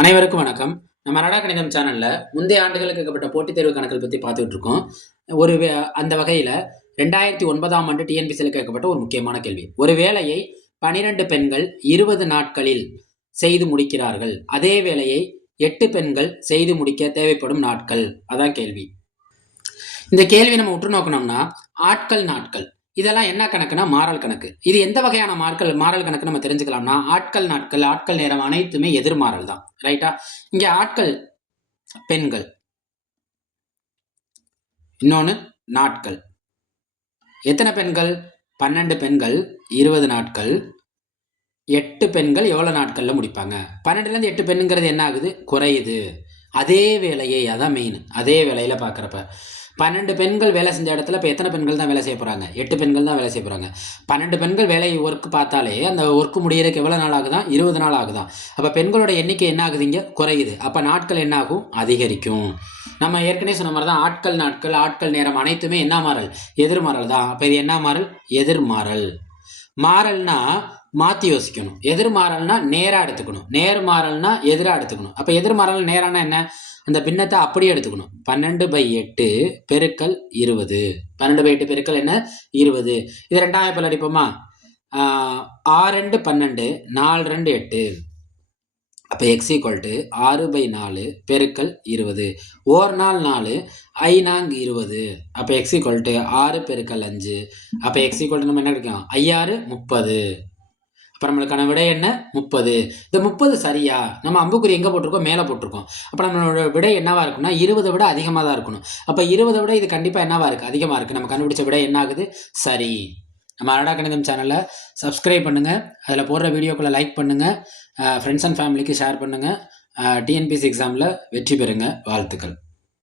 அனைவருக்கும் வணக்கம். நம்ம அரடா கணிதம் சேனல்ல முந்தைய ஆண்டுகளுக்கு கேட்கப்பட்ட போட்டித் தேர்வு கணக்குகள் பத்தி பார்த்துட்டு இருக்கோம். அந்த வகையில 2009ஆம் ஆண்டு டிஎன்பிசியில் கேட்கப்பட்ட ஒரு முக்கியமான கேள்வி. ஒரு வேலையை 12 பெண்கள் 20 நாட்களில் செய்து முடிக்கிறார்கள். அதே வேலையை 8 பெண்கள் செய்து முடிக்க தேவைப்படும் நாட்கள். அதான் கேள்வி. இந்த கேள்வி நம்ம உற்று நோக்கணும்னா ஆட்கள் நாட்கள் இதெல்லாம் என்ன கணக்குனா மாறல் கணக்கு. இது எந்த வகையான மாறல் கணக்கு நம்ம தெரிஞ்சுக்கலாம்னா ஆட்கள் நாட்கள் ஆட்கள் நேரம் அனைத்துமே எதிர்மாறல் தான். ரைட்டா? இங்க ஆட்கள் பெண்கள், இன்னொன்னு நாட்கள். எத்தனை பெண்கள்? 12 பெண்கள் 20 நாட்கள். 8 பெண்கள் எவ்வளவு நாட்கள்ல முடிப்பாங்க? 12ல இருந்து 8 பெண்ணுங்கிறது என்ன ஆகுது? குறையுது. அதே வேலையை அதான் மெயின். அதே வேலையில பார்க்குறப்ப 12 பெண்கள் வேலை செஞ்ச இடத்துல இப்போ எத்தனை பெண்கள் தான் வேலை செய்ய போகிறாங்க? 8 பெண்கள் தான் வேலை செய்ய போகிறாங்க. 12 பெண்கள் வேலை ஒர்க் பார்த்தாலே அந்த ஒர்க் முடியறதுக்கு எவ்வளோ நாள் ஆகுதான்? 20 நாள் ஆகுதான். அப்போ பெண்களோட எண்ணிக்கை என்ன ஆகுது? இங்கே குறையுது. அப்போ நாட்கள் என்ன ஆகும்? அதிகரிக்கும். நம்ம ஏற்கனவே சொன்ன மாதிரி தான் ஆட்கள் நாட்கள் ஆட்கள் நேரம் அனைத்துமே என்ன மாறல்? எதிர்மாறல் தான். அப்போ இது என்ன மாறல்? எதிர்மாறல். மாறல்னா மாற்றி யோசிக்கணும். எதிர்மாறல்னா நேராக எடுத்துக்கணும். நேர்மாறல்னா எதிராக எடுத்துக்கணும். அப்போ எதிர்மாறல் நேரானா என்ன? அந்த பின்னத்தை அப்படியே எடுத்துக்கணும். 12/8 பெருக்கல் 20. 12/8 பெருக்கல் என்ன? 20. இது 2ஆம் வாய்ப்பால் அடிப்போமா? 6 12 4 8. அப்போ எக்ஸ் ஈக்குவல் டு 6/4 பெருக்கல் 20. ஓர் நாள் 4 5 20. அப்போ எக்ஸ் ஈக்குவல் டு 6 பெருக்கல் 5. அப்போ எக்ஸ் ஈக்குவல் டு நம்ம என்ன கிடைக்கும்? 5 30. அப்போ நம்மளுக்கான விடை என்ன? 30. இந்த 30 சரியா? நம்ம அம்புக்குறி எங்கே போட்டிருக்கோம்? மேலே போட்டிருக்கோம். அப்போ நம்மளோட விடை என்னவா இருக்குன்னா 20 விட அதிகமாக தான் இருக்கணும். அப்போ 20 விட இது கண்டிப்பாக என்னவா இருக்குது? அதிகமாக இருக்குது. நம்ம கண்டுபிடிச்ச விடை என்ன ஆகுது? சரி. நம்ம அரடா கணிதம் சேனலை சப்ஸ்கிரைப் பண்ணுங்கள். அதில் போடுற வீடியோக்களை லைக் பண்ணுங்கள். ஃப்ரெண்ட்ஸ் அண்ட் ஃபேமிலிக்கு ஷேர் பண்ணுங்கள். டிஎன்பிஎஸ்சி எக்ஸாமில் வெற்றி பெறுங்க. வாழ்த்துக்கள்.